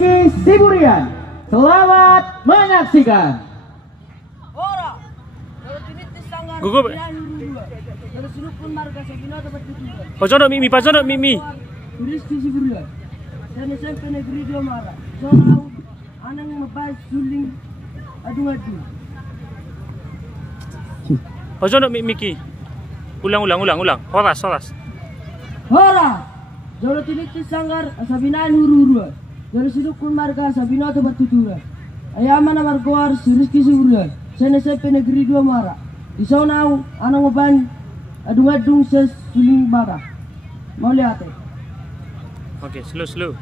Siburian. Selamat menyaksikan. Gugup. Ojo no mimi, pajo no mimi. Rizky Siburian. Dan SMP Negeri Diomara. Soal anak ngebahas suling adu-adu. Ojo no miki. Ulang. Horas. Hora. Jolo tiniti sanggar asabinan huru-huru. Jolo sinukun marga asabina to bertutura. Ayamana margoar si Rizky Siburian. Sen SMP Negeri Diomara. Di sonau anak ngebahas adung-adung ses suling bada. Mau lihat ya? Oke, slow.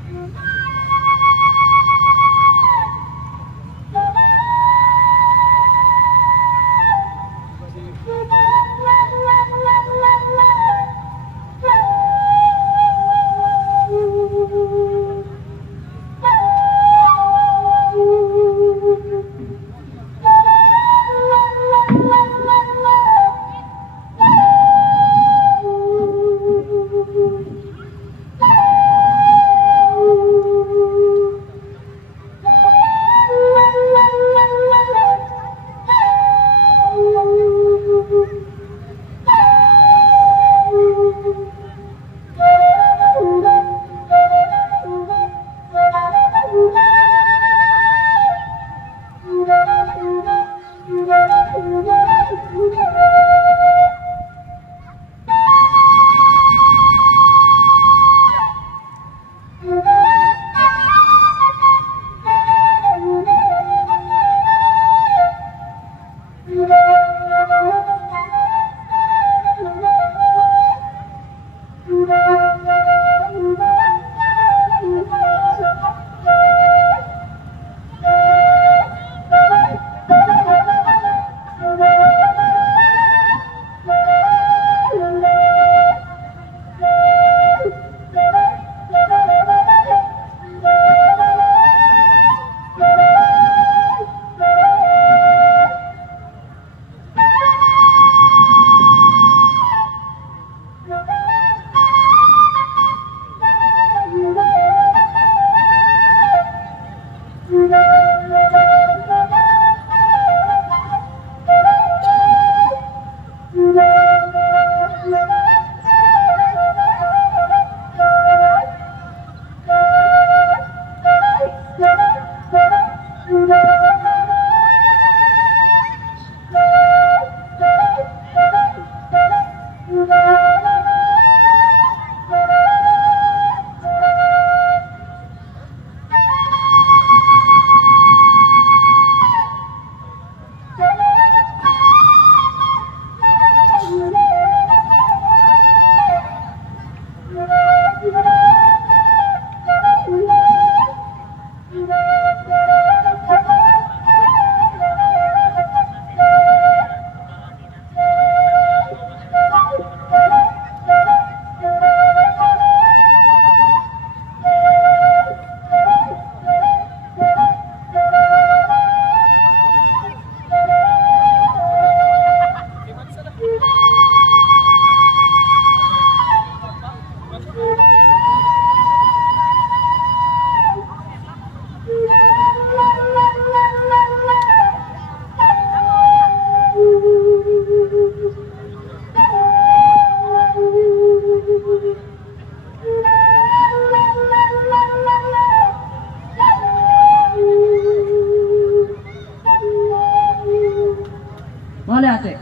Mau lihat ya?